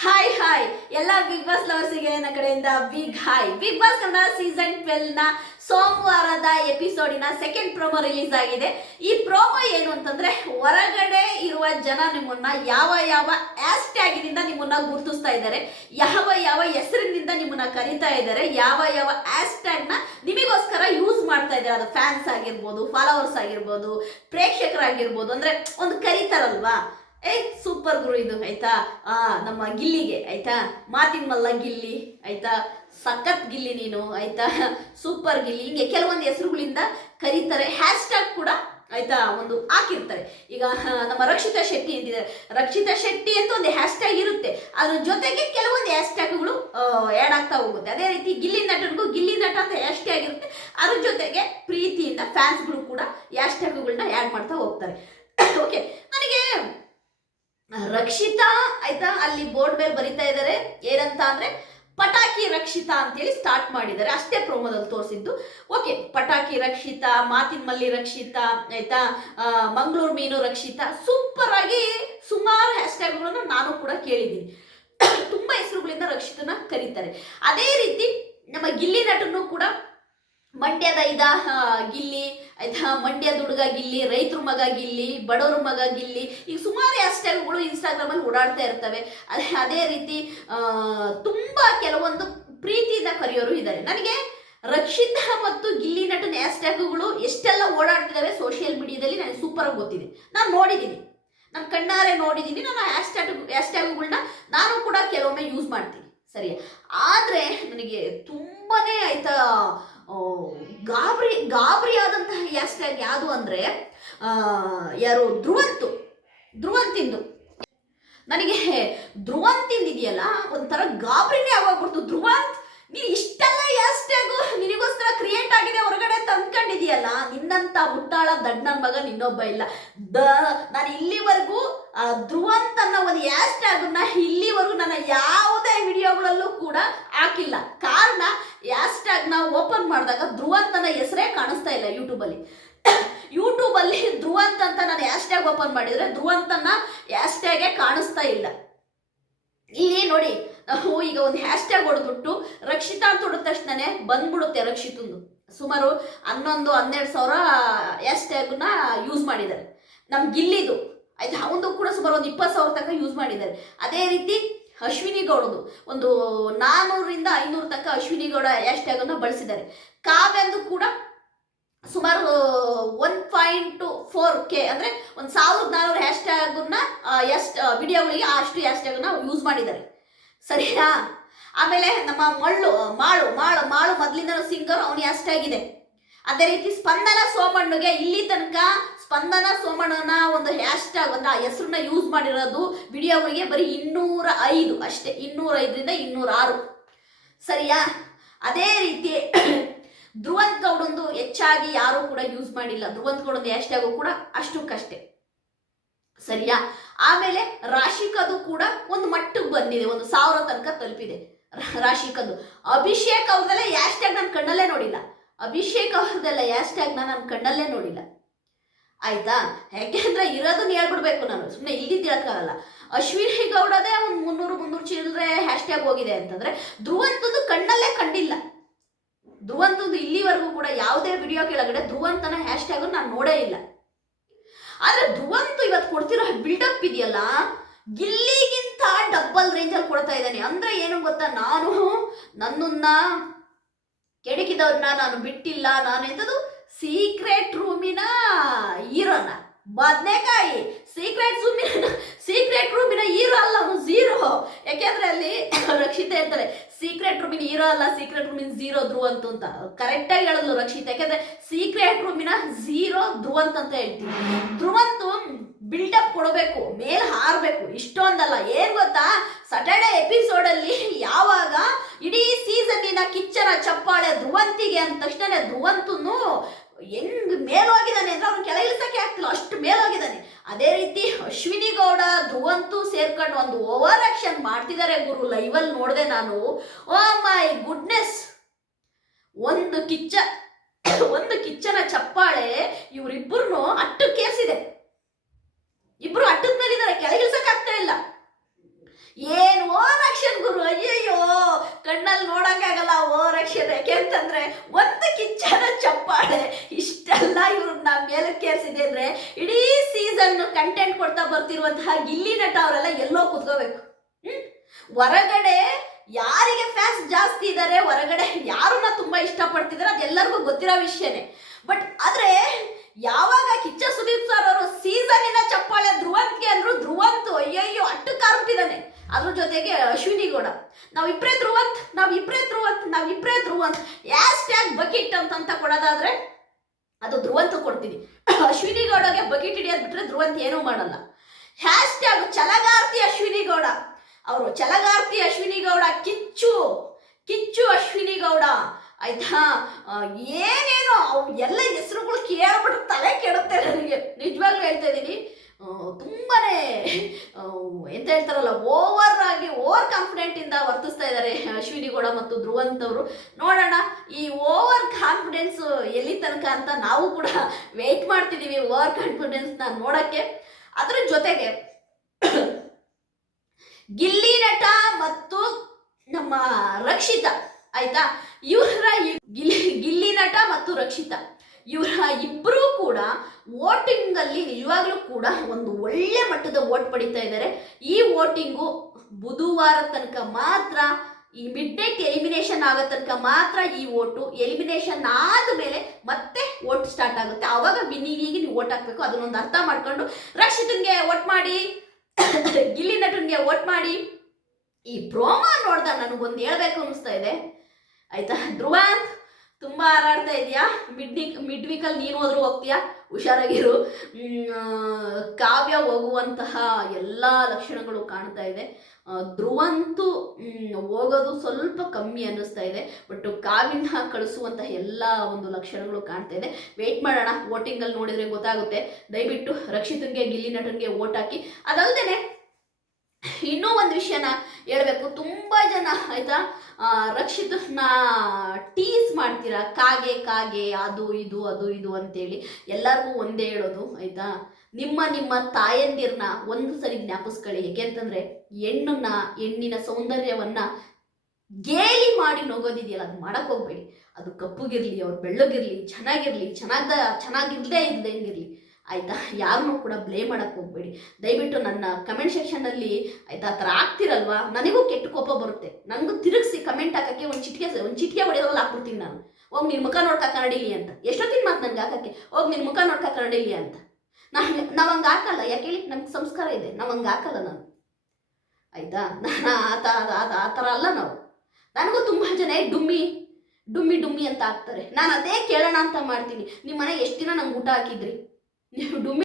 Hi hi ಎಲ್ಲ big boss ಲವರ್ಸಿಗೆ ನನ್ನ ಕಡೆಯಿಂದ big hi. Big boss Kannada season 12 ನ ಸೋಮವಾರದ ಎಪಿಸೋಡಿನ ಸೆಕೆಂಡ್ ಪ್ರೋಮೋ ರಿಲೀಸ್ ಆಗಿದೆ. ಈ ಪ್ರೋಮೋ ಏನು ಅಂತಂದ್ರೆ, ಹೊರಗಡೆ ಇರುವ ಜನ ನಿಮ್ಮನ್ನ ಯಾವ ಯಾವ ಹ್ಯಾಶ್ ಟ್ಯಾಗಿನಿಂದ ನಿಮ್ಮನ್ನ ಗುರುತಿಸ್ತಾ ಇದ್ದಾರೆ, ಯಾವ ಯಾವ ಹೆಸರಿನಿಂದ ನಿಮ್ಮನ್ನ ಕರೀತಾ ಇದ್ದಾರೆ, ಯಾವ ಯಾವ ಹ್ಯಾಶ್ ಟ್ಯಾಗ್ ನ ನಿಮಗೋಸ್ಕರ ಯೂಸ್ ಮಾಡ್ತಾ ಇದ್ದಾರೆ. ಅದು ಫ್ಯಾನ್ಸ್ ಆಗಿರ್ಬೋದು, ಫಾಲೋವರ್ಸ್ ಆಗಿರ್ಬೋದು, ಪ್ರೇಕ್ಷಕರಾಗಿರ್ಬೋದು, ಅಂದ್ರೆ ಒಂದು ಕರೀತಾರಲ್ವಾ, ಸೂಪರ್ ಗುರು ಇದು ಆಯ್ತಾ, ನಮ್ಮ ಗಿಲ್ಲಿಗೆ ಆಯ್ತಾ, ಮಾತಿನ ಮಲ್ಲ ಗಿಲ್ಲಿ ಆಯ್ತಾ, ಸಖತ್ ಗಿಲ್ಲಿ ನೀನು ಆಯ್ತಾ, ಸೂಪರ್ ಗಿಲ್ಲಿ, ಹಿಂಗೆ ಕೆಲವೊಂದು ಹೆಸರುಗಳಿಂದ ಕರೀತಾರೆ. ಹ್ಯಾಶ್ ಟ್ಯಾಗ್ ಕೂಡ ಆಯ್ತಾ ಒಂದು ಹಾಕಿರ್ತಾರೆ. ಈಗ ನಮ್ಮ ರಕ್ಷಿತಾ ಶೆಟ್ಟಿ ಅಂತಿದ್ದಾರೆ, ರಕ್ಷಿತಾ ಶೆಟ್ಟಿ ಅಂತ ಒಂದು ಹ್ಯಾಶ್ ಟ್ಯಾಗ್ ಇರುತ್ತೆ, ಅದ್ರ ಜೊತೆಗೆ ಕೆಲವೊಂದು ಹ್ಯಾಶ್ ಟ್ಯಾಗ್ಗಳು ಆ್ಯಡ್ ಆಗ್ತಾ ಹೋಗುತ್ತೆ. ಅದೇ ರೀತಿ ಗಿಲ್ಲಿ ನಟನಿಗೂ ಗಿಲ್ಲಿ ನಟ ಅಂತ ಹ್ಯಾಶ್ ಟ್ಯಾಗ್ ಇರುತ್ತೆ, ಅದ್ರ ಜೊತೆಗೆ ಪ್ರೀತಿಯಿಂದ ಫ್ಯಾನ್ಸ್ಗಳು ಕೂಡ ಹ್ಯಾಶ್ ಟ್ಯಾಗ್ಗಳನ್ನ ಆ್ಯಡ್ ಮಾಡ್ತಾ ಹೋಗ್ತಾರೆ. ಓಕೆ, ನನಗೆ ರಕ್ಷಿತಾ ಆಯ್ತಾ ಅಲ್ಲಿ ಬೋರ್ಡ್ ಮೇಲೆ ಬರಿತಾ ಇದ್ದಾರೆ ಏನಂತ ಅಂದ್ರೆ ಪಟಾಕಿ ರಕ್ಷಿತಾ ಅಂತೇಳಿ ಸ್ಟಾರ್ಟ್ ಮಾಡಿದ್ದಾರೆ, ಅಷ್ಟೇ ಪ್ರೋಮೋದಲ್ಲಿ ತೋರಿಸಿದ್ದು. ಓಕೆ, ಪಟಾಕಿ ರಕ್ಷಿತಾ, ಮಾತಿನ ಮಲ್ಲಿ ರಕ್ಷಿತಾ ಆಯ್ತಾ, ಮಂಗಳೂರು ಮೀನು ರಕ್ಷಿತಾ, ಸೂಪರ್ ಆಗಿ ಸುಮಾರು ಹ್ಯಾಶ್ ಟ್ಯಾಗ್ಗಳನ್ನು ನಾನು ಕೂಡ ಕೇಳಿದ್ದೀನಿ. ತುಂಬಾ ಹೆಸರುಗಳಿಂದ ರಕ್ಷಿತನ ಕರೀತಾರೆ. ಅದೇ ರೀತಿ ನಮ್ಮ ಗಿಲ್ಲಿ ನಟನು ಕೂಡ ಮಂಡ್ಯದ ಗಿಲ್ಲಿ ಆಯ್ತಾ, ಮಂಡ್ಯದ ಹುಡುಗ ಗಿಲ್ಲಿ, ರೈತರ ಮಗ ಗಿಲ್ಲಿ, ಬಡವ್ರ ಮಗ ಗಿಲ್ಲಿ, ಈಗ ಸುಮಾರು ಹ್ಯಾಶ್ ಟ್ಯಾಗ್ಗಳು ಇನ್ಸ್ಟಾಗ್ರಾಮ್ ಅಲ್ಲಿ ಓಡಾಡ್ತಾ ಇರ್ತವೆ. ಅದೇ ರೀತಿ ತುಂಬಾ ಕೆಲವೊಂದು ಪ್ರೀತಿಯಿಂದ ಕರೆಯೋರು ಇದ್ದಾರೆ. ನನಗೆ ರಕ್ಷಿತಾ ಮತ್ತು ಗಿಲ್ಲಿ ನಟನ ಹ್ಯಾಶ್ ಟ್ಯಾಗ್ಗಳು ಎಷ್ಟೆಲ್ಲ ಓಡಾಡ್ತಿದ್ದಾವೆ ಸೋಷಿಯಲ್ ಮೀಡಿಯಾದಲ್ಲಿ ನನಗೆ ಸೂಪರ್ ಆಗಿ ಗೊತ್ತಿದೆ. ನಾನು ನೋಡಿದ್ದೀನಿ, ನಾನು ಕಣ್ಣಾರೆ ನೋಡಿದ್ದೀನಿ. ನಾನು ಹ್ಯಾಶ್ ಟ್ಯಾಗ್ಗಳನ್ನ ನಾನು ಕೂಡ ಕೆಲವೊಮ್ಮೆ ಯೂಸ್ ಮಾಡ್ತೀನಿ, ಸರಿ. ಆದ್ರೆ ನನಗೆ ತುಂಬಾನೇ ಆಯ್ತಾ ಗಾಬರಿ ಆದಂತಹ ಹ್ಯಾಶ್ ಟ್ಯಾಗ್ ಯಾವುದು ಅಂದ್ರೆ ಯಾರು ಧ್ರುವಂತಿಂದು. ನನಗೆ ಧ್ರುವಂತಿಂದ ಇದೆಯಲ್ಲ ಒಂಥರ ಗಾಬರಿನೇ ಆಗೋಗ್ಬಿಡ್ತು. ಧ್ರುವಂತ್, ನೀನು ಇಷ್ಟೆಲ್ಲ ಹ್ಯಾಶ್ ಟ್ಯಾಗ್ ನಿನಗೋಸ್ಕರ ಕ್ರಿಯೇಟ್ ಆಗಿದೆ ಹೊರಗಡೆ ಅಂತ ಅಂದ್ಕೊಂಡಿದೀಯಲ್ಲ, ನಿನ್ನಂತ ಮುಟ್ಟಾಳ ದಡ್ಡನ ಮಗ ನಿನ್ನೊಬ್ಬ ಇಲ್ಲ. ನಾನು ಇಲ್ಲಿವರೆಗೂ ಧ್ರುವಂತ್ ಅನ್ನೋ ಒಂದು ಹ್ಯಾಶ್ ಟ್ಯಾಗ್ನ ಇಲ್ಲಿವರೆಗೂ ನನ್ನ ಯಾವುದೇ ವಿಡಿಯೋಗಳಲ್ಲೂ ಕೂಡ ಹಾಕಿಲ್ಲ. ಕಾರಣ, ಹ್ಯಾಶ್ ಟ್ಯಾಗ್ನ ಓಪನ್ ಮಾಡಿದಾಗ ಧ್ರುವಂತ್ ಅನ್ನೋ ಹೆಸರೇ ಕಾಣಿಸ್ತಾ ಇಲ್ಲ ಯೂಟ್ಯೂಬಲ್ಲಿ. ಧ್ರುವಂತ್ ಅಂತ ನಾನು ಹ್ಯಾಶ್ ಟ್ಯಾಗ್ ಓಪನ್ ಮಾಡಿದ್ರೆ ಧ್ರುವಂತ್ ಅನ್ನ ಹ್ಯಾಶ್ ಟ್ಯಾಗೇ ಕಾಣಿಸ್ತಾ ಇಲ್ಲ. ಇಲ್ಲಿ ನೋಡಿ, ನಾವು ಈಗ ಒಂದು ಹ್ಯಾಶ್ ಟ್ಯಾಗ್ ಹೊಡೆದ್ಬಿಟ್ಟು ರಕ್ಷಿತಾ ಅಂತ ಹೊಡೆದ ತಕ್ಷಣನೇ ಬಂದ್ಬಿಡುತ್ತೆ ರಕ್ಷಿತಂದು. ಸುಮಾರು 11-12 ಹ್ಯಾಶ್ ಟ್ಯಾಗ್ನ ಯೂಸ್ ಮಾಡಿದ್ದಾರೆ. ನಮ್ಮ ಗಿಲ್ಲಿದು ಆಯ್ತು, ಅವನು ಕೂಡ ಸುಮಾರು ಒಂದು 20,000 ತನಕ ಯೂಸ್ ಮಾಡಿದ್ದಾರೆ. ಅದೇ ರೀತಿ ಅಶ್ವಿನಿ ಗೌಡದು ಒಂದು 400-500 ತನಕ ಅಶ್ವಿನಿ ಗೌಡ ಹ್ಯಾಶ್ ಟ್ಯಾಗ್ ಅನ್ನು ಬಳಸಿದ್ದಾರೆ. ಕಾವ್ಯಂದು ಕೂಡ ಸುಮಾರು 1.4K ಅಂದ್ರೆ 1400 ಹ್ಯಾಶ್ ಟ್ಯಾಗ್ನ ಎಷ್ಟು ವಿಡಿಯೋಗಳಿಗೆ ಅಷ್ಟು ಹ್ಯಾಶ್ ಟ್ಯಾಗ್ನ ಯೂಸ್ ಮಾಡಿದ್ದಾರೆ, ಸರಿಯಾ. ಆಮೇಲೆ ನಮ್ಮ ಮಾಳು ಮೊದಲಿಂದ ಸಿಂಗರ್, ಅವನು ಹ್ಯಾಶ್ ಟ್ಯಾಗ್ ಇದೆ. ಅದೇ ರೀತಿ ಸ್ಪಂದನ ಸೋಮಣ್ಣಗೆ ಇಲ್ಲಿ ತನಕ ಸ್ಪಂದನ ಸೋಮಣ್ಣನ ಒಂದು ಹ್ಯಾಶ್ ಟ್ಯಾಗ್ ಅಂದ್ರೆ ಆ ಹೆಸರನ್ನ ಯೂಸ್ ಮಾಡಿರೋದು ವಿಡಿಯೋಗಳಿಗೆ ಬರೀ 205 ಅಷ್ಟೇ, 205ರಿಂದ 206, ಸರಿಯಾ. ಅದೇ ರೀತಿ ಧ್ರುವಂತ್ ಗೌಡೊಂದು ಹೆಚ್ಚಾಗಿ ಯಾರು ಕೂಡ ಯೂಸ್ ಮಾಡಿಲ್ಲ. ಧ್ರುವಂತ್ ಗೌಡೊಂದು ಹ್ಯಾಶ್ ಟ್ಯಾಗು ಕೂಡ ಅಷ್ಟಕ್ಕಷ್ಟೇ, ಸರಿಯಾ. ಆಮೇಲೆ ರಾಶಿಕದು ಕೂಡ ಒಂದು ಮಟ್ಟಕ್ಕೆ ಬಂದಿದೆ, 1,000 ತನಕ ತಲುಪಿದೆ ರಾಶಿಕದು. ಅಭಿಷೇಕ್ ಅವ್ರದೆಲ್ಲ ಹ್ಯಾಶ್ ಟ್ಯಾಗ್ ನಾನು ಕಣ್ಣಲ್ಲೇ ನೋಡಿಲ್ಲ. ಅಭಿಷೇಕ್ ಅವ್ರದ್ದೆಲ್ಲ ಹ್ಯಾಶ್ ಟ್ಯಾಗ್ ನಾನು ಕಣ್ಣಲ್ಲೇ ನೋಡಿಲ್ಲ, ಆಯ್ತಾ. ಯಾಕೆಂದ್ರೆ ಇರೋದನ್ನ ಹೇಳ್ಬಿಡ್ಬೇಕು, ನಾನು ಸುಮ್ಮನೆ ಇಲ್ಲಿದ್ದು ಹೇಳಕ್ಕಾಗಲ್ಲ. ಅಶ್ವಿನಿ ಗೌಡದೇ ಒಂದು 300 ಚಿಲ್ಲರೆ ಹ್ಯಾಶ್ ಟ್ಯಾಗ್ ಹೋಗಿದೆ ಅಂತಂದ್ರೆ ಧ್ರುವಂತದ್ದು ಕಣ್ಣಲ್ಲೇ ಕಂಡಿಲ್ಲ. ಧ್ರುವಂತದ್ದು ಇಲ್ಲಿವರೆಗೂ ಕೂಡ ಯಾವುದೇ ವಿಡಿಯೋ ಕೆಳಗಡೆ ಧ್ರುವಂತನ ಹ್ಯಾಶ್ ಟ್ಯಾಗ್ ನಾನು ನೋಡೇ ಇಲ್ಲ. ಆದ್ರೆ ಧ್ರುವಂತ ಇವತ್ತು ಕೊಡ್ತಿರೋ ಬಿಲ್ಡಪ್ ಇದೆಯಲ್ಲ, ಗಿಲ್ಲಿಗಿಂತ ಡಬಲ್ ರೇಂಜಲ್ಲಿ ಕೊಡ್ತಾ ಇದ್ದಾನೆ. ಅಂದ್ರೆ ಏನು ಗೊತ್ತಾ, ನನ್ನನ್ನ ಕೆಣಕಿದವ್ರನ್ನ ನಾನು ಬಿಟ್ಟಿಲ್ಲ, ನಾನು ಎಂತದು ಸೀಕ್ರೆಟ್ ರೂಮಿನ ಹೀರೋನ ಬದನೆಕಾಯಿ, ಸೀಕ್ರೆಟ್ ರೂಮಿನ ಹೀರೋ ಅಲ್ಲ, ಅವನು ಝೀರೋ. ಯಾಕೆಂದ್ರೆ ಅಲ್ಲಿ ರಕ್ಷಿತಾ ಹೇಳ್ತಾಳೆ, ಸೀಕ್ರೆಟ್ ರೂಮಿನ ಹೀರೋ ಅಲ್ಲ, ಸೀಕ್ರೆಟ್ ರೂಮಿನ ಝೀರೋ ಧ್ರುವಂತ್ ಅಂತ. ಕರೆಕ್ಟಾಗಿ ಹೇಳಲು ರಕ್ಷಿತಾ, ಯಾಕೆಂದ್ರೆ ಸೀಕ್ರೆಟ್ ರೂಮಿನ ಝೀರೋ ಧ್ರುವಂತ್ ಅಂತ ಹೇಳ್ತೀವಿ. ಧ್ರುವಂತು ಬಿಲ್ಡಪ್ ಕೊಡಬೇಕು, ಮೇಲ್ ಹಾರಬೇಕು, ಇಷ್ಟೊಂದಲ್ಲ. ಏನ್ ಗೊತ್ತಾ, ಸಾಟರ್ಡೆ ಎಪಿಸೋಡ್ ಅಲ್ಲಿ ಯಾವಾಗ ಇಡೀ ಸೀಸನ್ನಿನ ಕಿಚ್ಚನ ಚಪ್ಪಾಳೆ ಧ್ರುವಂತಿಗೆ ಅಂದ ತಕ್ಷಣ ಧ್ರುವಂತನು ಹೆಂಗ್ ಮೇಲೋಗಿದ್ದಾನೆ ಅಂದ್ರೆ ಅವ್ನು ಕೆಳ ಇಳಿಸಕ್ಕೆ ಆಗ್ತಿಲ್ಲ, ಅಷ್ಟು ಮೇಲೋಗಿದ್ದಾನೆ. ಅದೇ ರೀತಿ ಅಶ್ವಿನಿ ಗೌಡ ಧ್ರುವಂತು ಸೇರ್ಕೊಂಡು ಒಂದು ಓವರ್ ಆಕ್ಷನ್ ಮಾಡ್ತಿದ್ದಾರೆ ಗುರು. ಲೈವಲ್ಲಿ ನೋಡಿದೆ ನಾನು, ಓ ಮೈ ಗುಡ್ನೆಸ್. ಒಂದು ಕಿಚ್ಚನ ಚಪ್ಪಾಳೆ ಇವರಿಬ್ಬರನ್ನು ಅಟ್ಟು ಕೇಸಿದೆ. ಇಬ್ರು ಅಟ್ಟದ ಮೇಲಿದ್ದಾರೆ, ಕೆಳಗಿಳಿಸಕ್ ಆಗ್ತಾ ಇಲ್ಲ. ಏನೋ ಯಾಕೆ ಅಂತಂದ್ರೆ ಒಂದು ಕಿಚ್ಚನ ಚಪ್ಪಾಳೆ ಇಷ್ಟೆಲ್ಲ ಇವ್ರನ್ನ ಮೇಲಕ್ಕೇರಿಸಿದೆ ಅಂದ್ರೆ ಇಡೀ ಸೀಸನ್ ಕಂಟೆಂಟ್ ಕೊಡ್ತಾ ಬರ್ತಿರುವಂತಹ ಗಿಲ್ಲಿ ನಟ ಅವರೆಲ್ಲ ಎಲ್ಲೋ ಕುತ್ಕೋಬೇಕು. ಹೊರಗಡೆ ಯಾರಿಗೆ ಫ್ಯಾನ್ಸ್ ಜಾಸ್ತಿ ಇದ್ದಾರೆ, ಹೊರಗಡೆ ಯಾರನ್ನ ತುಂಬಾ ಇಷ್ಟಪಡ್ತಿದ್ದಾರೆ ಅದೆಲ್ಲರಿಗೂ ಗೊತ್ತಿರೋ ವಿಷಯನೇ. ಬಟ್ ಆದ್ರೆ ಯಾವಾಗ ಕಿಚ್ಚ ಸುದೀಪ್ ಸರ್ ಅವರು ಸೀಸನಿನ ಚಪ್ಪಾಳೆ ಧ್ರುವಂತ್ಗೆ ಅಂದ್ರು, ಧ್ರುವಂತ್ ಅಯ್ಯಯ್ಯೋ ಅಟ್ಟು ಕಾರ್ಬಿಟ್ಟಿದ್ದಾನೆ. ಅದ್ರ ಜೊತೆಗೆ ಅಶ್ವಿನಿ ಗೌಡ ನಾವಿಬ್ರೇ ಧ್ರುವಂತ್ ಹ್ಯಾಶ್ಟ್ಯಾಗ್ ಬಕೆಟ್ ಅಂತ ಕೊಡೋದಾದ್ರೆ ಅದು ಧ್ರುವಂತ್ ಕೊಡ್ತೀನಿ. ಅಶ್ವಿನಿ ಗೌಡಗೆ ಬಕೆಟ್ ಹಿಡಿಯೋದ್ ಬಿಟ್ರೆ ಧ್ರುವಂತ್ ಏನೂ ಮಾಡಲ್ಲ. ಹ್ಯಾಶ್ಟ್ಯಾಗ್ ಛಲಗಾರ್ತಿ ಅಶ್ವಿನಿ ಗೌಡ, ಅವರು ಛಲಗಾರ್ತಿ ಅಶ್ವಿನಿ ಗೌಡ, ಕಿಚ್ಚು ಅಶ್ವಿನಿ ಗೌಡ, ಆಯ್ತಾ? ಏನೇನೋ ಅವು ಎಲ್ಲ ಹೆಸರುಗಳು ಕೇಳ್ಬಿಟ್ಟು ತಲೆ ಕೆಡುತ್ತೆ ನನಗೆ. ನಿಜವಾಗ್ಲೂ ಹೇಳ್ತಾ ಇದ್ದೀನಿ, ತುಂಬಾನೇ ಎಂತ ಹೇಳ್ತಾರಲ್ಲ, ಓವರ್ ಕಾನ್ಫಿಡೆಂಟ್ ಇಂದ ವರ್ತಿಸ್ತಾ ಇದ್ದಾರೆ ಅಶ್ವಿನಿ ಗೌಡ ಮತ್ತು ಧ್ರುವಂತ್ ಅವರು. ನೋಡೋಣ ಈ ಓವರ್ ಕಾನ್ಫಿಡೆನ್ಸ್ ಎಲ್ಲಿ ತನಕ ಅಂತ ನಾವು ಕೂಡ ವೇಟ್ ಮಾಡ್ತಿದ್ದೀವಿ ಓವರ್ ಕಾನ್ಫಿಡೆನ್ಸ್ನ ನೋಡಕ್ಕೆ. ಅದ್ರ ಜೊತೆಗೆ ಗಿಲ್ಲಿ ನಟ ಮತ್ತು ನಮ್ಮ ರಕ್ಷಿತಾ, ಆಯ್ತಾ, ಇವರ ಗಿಲ್ಲಿ ನಟ ಮತ್ತು ರಕ್ಷಿತಾ ಇವರ ಇಬ್ಬರೂ ಕೂಡ ವೋಟಿಂಗ್ ಅಲ್ಲಿ ನಿಜವಾಗ್ಲೂ ಕೂಡ ಒಂದು ಒಳ್ಳೆ ಮಟ್ಟದ ವೋಟ್ ಪಡಿತಾ ಇದ್ದಾರೆ. ಈ ವೋಟಿಂಗು ಬುಧವಾರ ತನಕ ಮಾತ್ರ, ಈ ಮಿಡ್ ನೈಟ್ ಎಲಿಮಿನೇಷನ್ ಆಗೋ ತನಕ ಮಾತ್ರ ಈ ವೋಟು. ಎಲಿಮಿನೇಷನ್ ಆದಮೇಲೆ ಮತ್ತೆ ವೋಟ್ ಸ್ಟಾರ್ಟ್ ಆಗುತ್ತೆ. ಆವಾಗ ವಿನಿಗೆ ನೀವು ವೋಟ್ ಹಾಕ್ಬೇಕು. ಅದನ್ನೊಂದು ಅರ್ಥ ಮಾಡ್ಕೊಂಡು ರಕ್ಷಿತನ್ಗೆ ವೋಟ್ ಮಾಡಿ, ಗಿಲ್ಲಿ ನಟನ್ಗೆ ವೋಟ್ ಮಾಡಿ. ಈ ಪ್ರೋಮೋ ನೋಡ್ದ ನನಗೊಂದು ಹೇಳ್ಬೇಕು ಅನಿಸ್ತಾ ಇದೆ, ಆಯ್ತಾ? ಧ್ರುವಂತ್ ತುಂಬಾ ಹಾರಾಡ್ತಾ ಇದೆಯಾ, ಮಿಡ್ ವೀಕಲ್ಲಿ ನೀನು ಹೋದ್ರೂ ಹೋಗ್ತೀಯಾ, ಹುಷಾರಾಗಿರು. ಕಾವ್ಯ ಹೋಗುವಂತಹ ಎಲ್ಲ ಲಕ್ಷಣಗಳು ಕಾಣ್ತಾ ಇದೆ. ಧ್ರುವಂತು ಹೋಗೋದು ಸ್ವಲ್ಪ ಕಮ್ಮಿ ಅನ್ನಿಸ್ತಾ ಇದೆ. ಬಟ್ ಕಾವ್ಯನ ಕಳಿಸುವಂತಹ ಎಲ್ಲ ಒಂದು ಲಕ್ಷಣಗಳು ಕಾಣ್ತಾ ಇದೆ. ವೆಯ್ಟ್ ಮಾಡೋಣ, ವೋಟಿಂಗಲ್ಲಿ ನೋಡಿದ್ರೆ ಗೊತ್ತಾಗುತ್ತೆ. ದಯವಿಟ್ಟು ರಕ್ಷಿತನ್ಗೆ ಗಿಲ್ಲಿ ನಟನ್ಗೆ ವೋಟ್ ಹಾಕಿ. ಅದಲ್ದೇನೆ ಇನ್ನೂ ಒಂದು ವಿಷಯನ ಹೇಳ್ಬೇಕು. ತುಂಬಾ ಜನ, ಆಯ್ತಾ, ರಕ್ಷಿತನ ಟೀಸ್ ಮಾಡ್ತೀರಾ, ಕಾಗೆ ಅದು ಇದು ಅಂತೇಳಿ. ಎಲ್ಲರಿಗೂ ಒಂದೇ ಹೇಳೋದು, ಆಯ್ತಾ, ನಿಮ್ಮ ತಾಯಂದಿರನ್ನ ಒಂದು ಸರಿ ಜ್ಞಾಪಿಸ್ಕೊಳ್ಳಿ. ಯಾಕೆಂತಂದ್ರೆ ಹೆಣ್ಣಿನ ಸೌಂದರ್ಯವನ್ನ ಗೇಲಿ ಮಾಡಿ ನೋಗೋದಿದೆಯಲ್ಲ, ಅದು ಮಾಡಕ್ ಹೋಗ್ಬೇಡಿ. ಅದು ಕಪ್ಪುಗಿರ್ಲಿ, ಅವ್ರು ಬೆಳ್ಳಗಿರ್ಲಿ, ಚೆನ್ನಾಗಿರ್ದೇ ಇದ್ದಂಗಿರ್ಲಿ, ಆಯ್ತಾ? ಯಾರನ್ನೂ ಕೂಡ ಬ್ಲೇಮ್ ಮಾಡಕ್ಕೆ ಹೋಗ್ಬೇಡಿ. ದಯವಿಟ್ಟು ನನ್ನ ಕಮೆಂಟ್ ಸೆಕ್ಷನಲ್ಲಿ, ಆಯ್ತಾ, ಆ ಥರ ಆಗ್ತಿರಲ್ವಾ, ನನಗೂ ಕೆಟ್ಟ ಕೋಪ ಬರುತ್ತೆ. ನನಗೂ ತಿರುಗಿಸಿ ಕಮೆಂಟ್ ಹಾಕಕ್ಕೆ ಒಂದು ಚಿಟಿಕೆ ಹೊಡೆಯೋದ್ರಲ್ಲಿ ಹಾಕ್ಬಿಡ್ತೀನಿ ನಾನು. ಹೋಗಿ ನಿನ್ನ ಮುಖ ನೋಡ್ಕ ಕನ್ನಡಿಲಿ ಅಂತ. ಎಷ್ಟೊತ್ತಿನ ಮಾತು ನನಗೆ ಹಾಕಕ್ಕೆ, ಹೋಗಿ ನಿನ್ನ ಮುಖ ನೋಡ್ಕ ಕನ್ನಡಿಲಿ ಅಂತ. ನಾವು ಹಂಗೆ ಹಾಕಲ್ಲ. ಯಾಕೆ ಹೇಳಿ, ನಮ್ಗೆ ಸಂಸ್ಕಾರ ಇದೆ, ನಾವು ಹಂಗೆ ಹಾಕಲ್ಲ ನಾನು, ಆಯ್ತಾ? ಆ ಥರ ಅಲ್ಲ ನಾವು. ನನಗೂ ತುಂಬ ಜನ ಡುಮ್ಮಿ ಅಂತ ಹಾಕ್ತಾರೆ. ನಾನು ಅದೇ ಕೇಳೋಣ ಅಂತ ಮಾಡ್ತೀನಿ. ನಿಮ್ಮ ಮನೆ ಎಷ್ಟು ದಿನ ನಂಗೆ ಊಟ ಹಾಕಿದ್ರಿ? ನೀವು ಡುಮ್ಮಿ